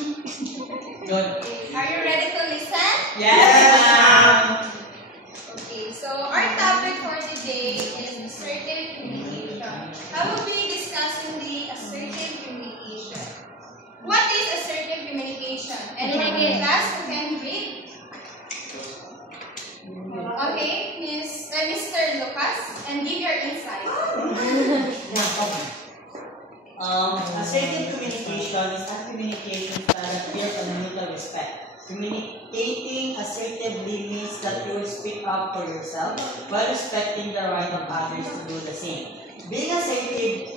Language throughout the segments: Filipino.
Good. Are you ready to listen? Yes, ma'am. Okay, so our topic for today is assertive communication. I will be discussing the assertive communication. What is assertive communication? Anyone in class who can read? Okay, Mr. Lucas, and give your insight. Assertive communication is a communication that appears on mutual respect. Communicating assertively means that you will speak up for yourself while respecting the right of others to do the same. Being assertive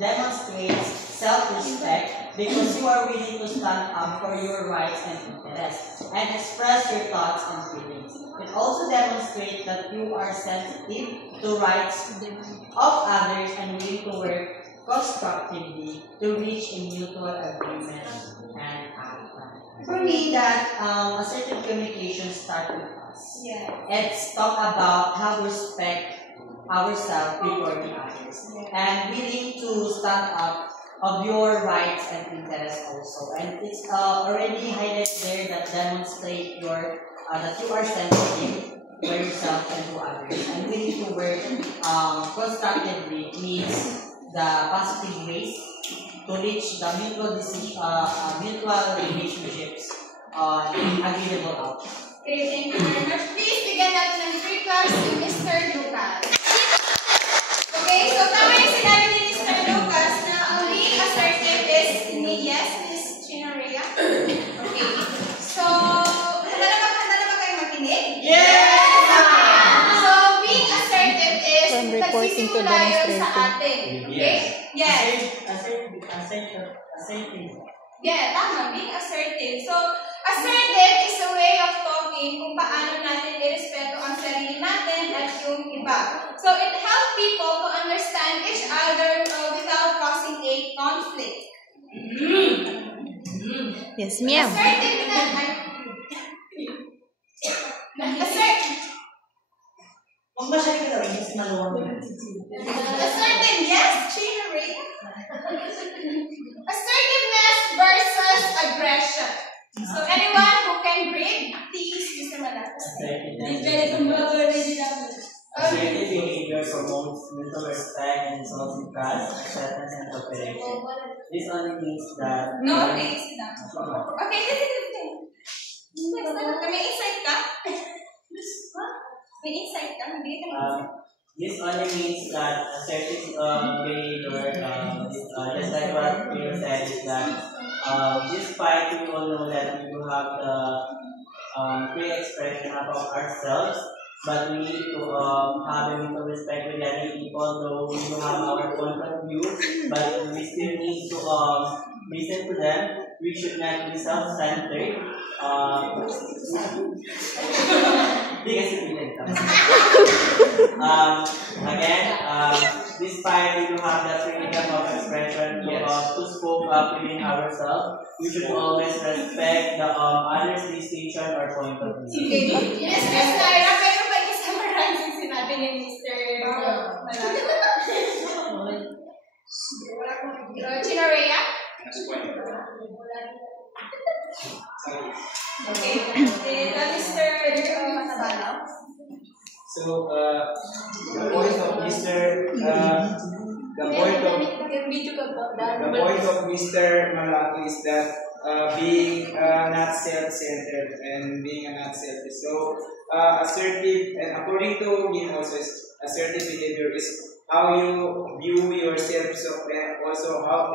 demonstrates self-respect because you are willing to stand up for your rights and interests and express your thoughts and feelings. It also demonstrates that you are sensitive to rights of others and willing to work constructively to reach a mutual agreement and outcome. For me, that assertive communication starts with us. Yeah. It's talk about how we respect ourselves before the others and willing to stand up of your rights and interests also. And it's already highlighted there that demonstrate your that you are sensitive for yourself and to others and willing to work constructively means the positive ways to reach the mutual relationships agreeable outcome. Okay, thank you very much. Please bigyan natin ng free class si Mr. Lucas. Okay, so tama yung sinabi ni Mr. Lucas na ang being assertive is yes, Ms. Chinoria. Okay, so handa na ba kayo makinig? Yes! So being assertive is nagsisimula yun sa atin. Okay? Yes. Assertive. Yeah, tama. Being assertive. So, assertive is a way of talking kung paano natin irespeto ang sarili natin at yung iba. So, it helps people to understand each other without causing a conflict. Yes, ma'am. Assertive na. Huwag ba siya gawin? Mas maluwag. Assertive, yes, Chinory. Assertiveness versus aggression. So, anyone who can read, please, Mr. Malakas. Assertive behavior promotes mutual respect and results in trust, acceptance, and cooperation. This only means that... No, okay, sit down. Okay, listen. May insight ka? May insight ka? This only means that assertive behavior, just like what Peter said, is that despite we all know that we do have the free expression about ourselves, but we need to have a mutual respect with other people, though we do have our point of view, but we still need to listen to them. We should not be self-centered. Because despite we do have the freedom of expression to spoke up within ourselves, we should always respect the other's distinction or point of view. Okay. Yes, Ms. Naira, pero ba i-summarize yung sinabi ni Mr. Chinorea? Okay. Mr. Matabalaw? So, the point of Mr. Malaki is that being not self-centered and being not selfish. So, assertive, and according to me also, assertive behavior is how you view yourself, and also how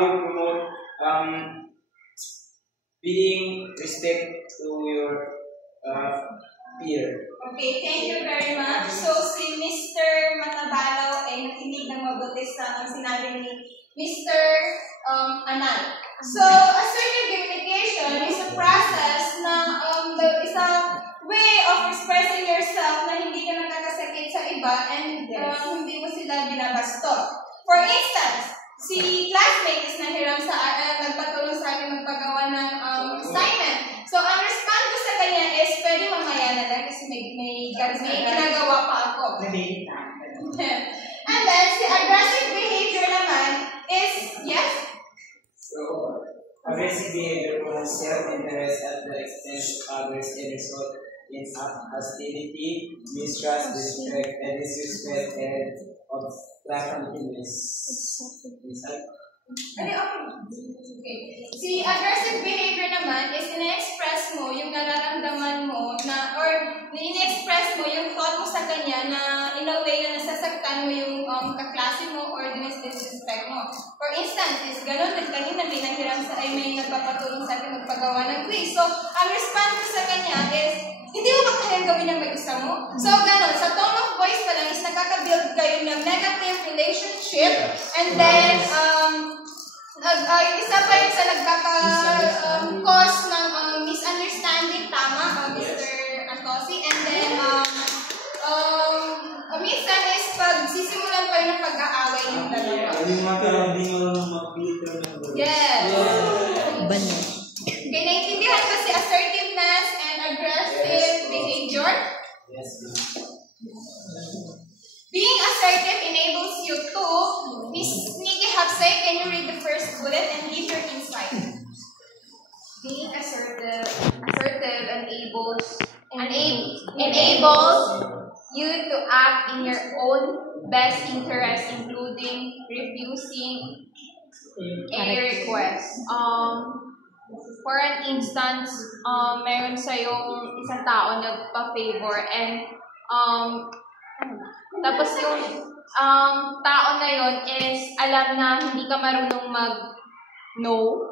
you promote being respect to your peer. Okay, thank you very much. So, si Mr. Matabalaw ay nakinig ng mabuti sa ang sinabi ni Mr. Anal. So, assertive communication is a process na is a way of expressing yourself na hindi ka nakakasakit sa iba and hindi mo sila binabastos. For instance, si classmate is nagpatulong sa akin magpagawa ng assignment. So, ang response ko sa kanya is, pwede mamaya na lang kasi may ginagawa pa ako. And then, si aggressive behavior naman is, yes? So, aggressive behavior promotes self-interest at the expense of others and result in hostility, mistrust, disrespect, and disrespect, and obstructiveness. Okay. Si aggressive behavior naman is ina-express mo yung nararamdaman mo na, or ina-express mo yung thought mo sa kanya na in a way na nasasaktan mo yung kaklase mo or disrespect mo. For instance, is ganun din kanina may nanghiram sa ay may nagpapatulong sa akin magpagawa ng quiz. So, ang response ko sa kanya is, hindi mo ba kayang gawin ang mag-isa mo? So, ganun. Sa tone of voice pa lang is nakaka-build kayo ng negative relationship. And then, isa pa yun sa nagkaka-cause ng misunderstanding. Tama, Mr. Antosi. And then, minsan is pag sisimulan pa yun ng pag-aaway ng dalawa. Yes. Okay, naiintindihan ko si assertiveness and aggressive behavior. Yes. Being assertive enables you to, Miss Nikki Hapsay, can you read the first bullet and give your insight? Being assertive enables you to act in your own best interest, including refusing a request. For an instance, meron sa'yong isang tao nagpa-favor and tapos yung tao na yon is alam na hindi ka marunong mag-no.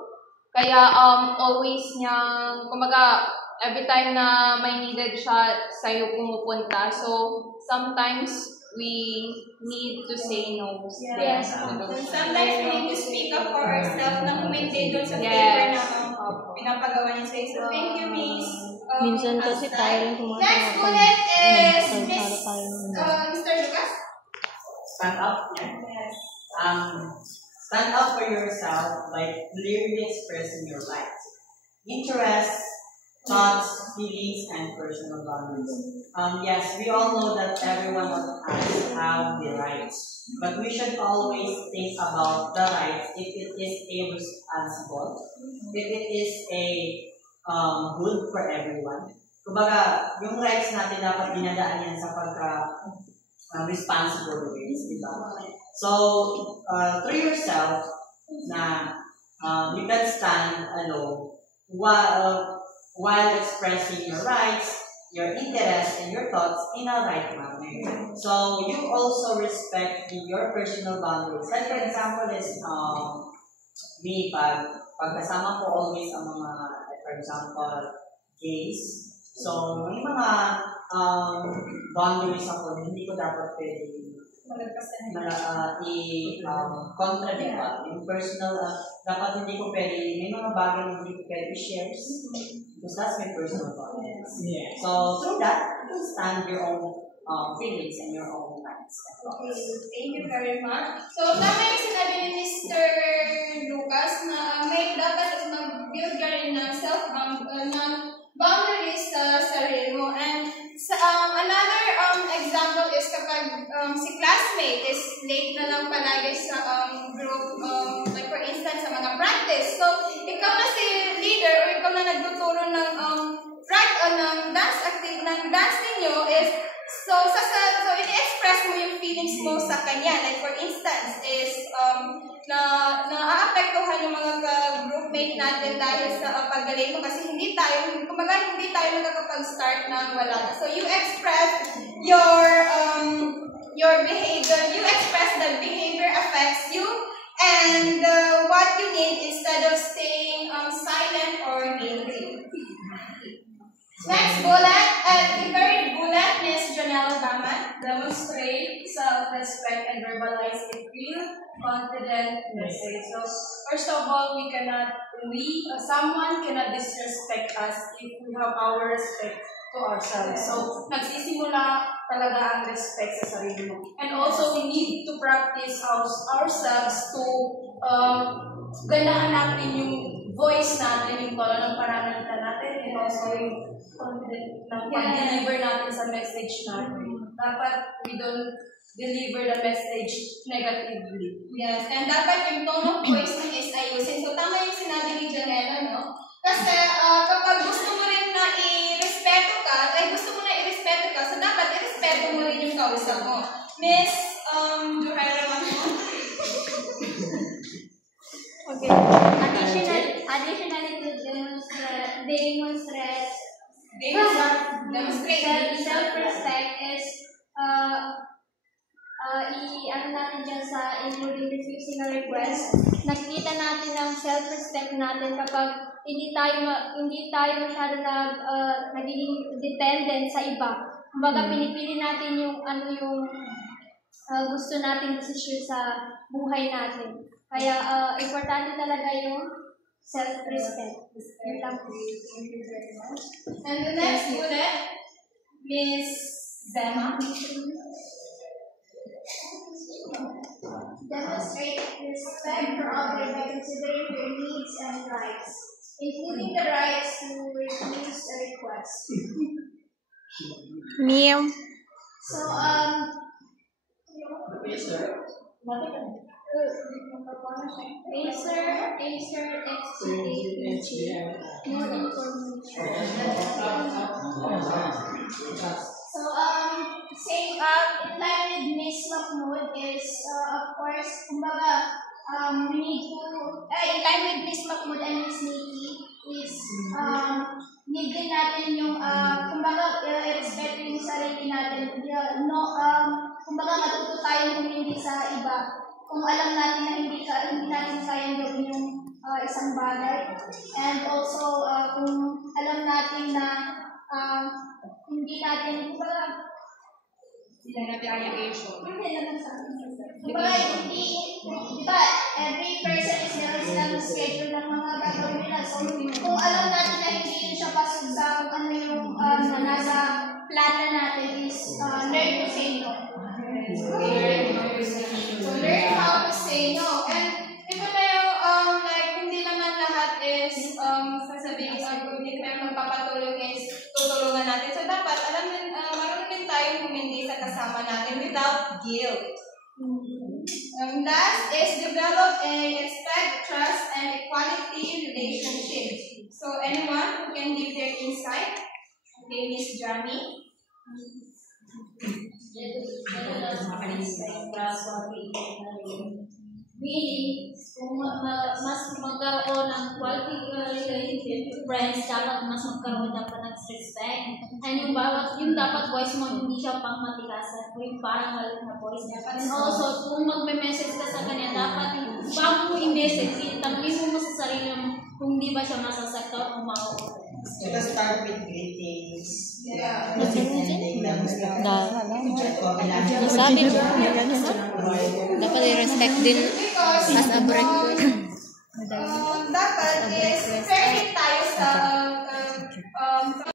Kaya always niyang, kumaga, every time na may needed siya sa'yo pumupunta. So, sometimes we need to say no. Yes. Sometimes we need to speak up for ourselves na humindi doon sa favor na pinapagawa niya sa'yo. So, thank you, Miss. Minsan kasi tayo rin kumakanta. Next bullet is Mr. Lucas. Stand up. Yes. Stand up for yourself by clearly expressing your rights, interests, thoughts, feelings, and personal boundaries. Yes, we all know that everyone of us have the rights, but we should always think about the rights if it is a responsible, if it is a good for everyone. Kumbaga, yung rights natin dapat dinadaan yan sa responsible ways, di ba? So, through yourself, na you can stand alone while expressing your rights, your interests, and your thoughts in a right manner. So, you also respect your personal boundaries. Like, for example, is me, pagkasama ko always ang mga, for example, gays. So, may mga boundaries ako na hindi ko dapat pwede i-contradict yung personal, dapat hindi ko pwede, may mga bagay na hindi ko pwede share because that's my personal boundaries. Yeah. So, through that, you can stand your own feelings and your own rights. Okay, thank you very much. So, tama yung sinabi ni Mr. Lucas na may dapat mag-build ka rin ng boundaries sa sarili mo. And another example is kapag si classmate is late na lang palagi sa group, like for instance, sa mga practice. So, ikaw na si leader or ikaw na nagtuturo ng dance ninyo is so ini-express mo yung feelings mo sa kanya. Like for instance is na-aapektuhan yung mga groupmate natin dahil sa paggaling mo kasi hindi tayo nakakapag-start ng wala na. So you express your behavior, you express that behavior affects you and what you need instead of staying silent or angry. Next bullet, the third bullet, Ms. Janelle Baman. Demonstrate self-respect and verbalize a real, confident message. So, first of all, someone cannot disrespect us if we have our respect to ourselves. So, nagsisimula talaga ang respect sa sarili mo. And also, we need to practice ourselves to gandahan natin yung voice natin, yung tono ng pananalita natin, and also yung confident na pag-deliver natin sa message natin. Dapat we don't deliver the message negatively. Yes, and dapat yung tone of voice mo is ayusin. So, tama yung sinabi ni Janelle Additionally to demonstrate self-respect is ano natin dyan sa including refusing a request. Nakikita natin ang self-respect natin kapag hindi tayo masyado nagiging dependent sa iba. Kumbaga pinipili natin yung gusto nating desisyon sa buhay natin. Kaya importante talaga yung self-respect. And the next bullet, Miss Zema. Demonstrate respect for others by considering their needs and rights, including the rights to refuse a request. Meow. So, Acer, more information. So, in line with Miss Mahmood is, of course, kumbaga, we need to, in line with Miss Mahmood and Miss Nikki is, need din natin yung, kumbaga, i-respeto yung sarili natin. Kumbaga, matuto tayong humindi sa iba. Kung alam natin na hindi natin kayang gawin yung isang bagay. And also, kung alam natin na hindi natin, kumbaga, diba, every person is meron silang schedule ng mga gagawin nila. So, kung alam natin na hindi yun siya pasok sa yung nasa plana natin is learn to say no. So, learn how to say no. And ito na yung, hindi naman lahat is sasabihin hindi tayo magpapatulong is tutulungan natin. So, dapat, marunong din tayong humindi sa kasama natin without guilt. Last is develop a respect, trust, and equality relationship. So, anyone who can give their insight? Okay, Miss Johnny. Meaning, kung mas magkaroon ng quality relationship with friends, dapat mas magkaroon dapat ng respect. And yung dapat voice mo, hindi siya pang matikasan. Yung parang malit na voice. And also, kung magme-message ka sa kanya, dapat bago mo i-message, tanungin mo sa sarili mo kung di ba siya masasakta o mauulit. Let's start with greetings. Yeah. Sabi mo, dapat i-respect din as a break.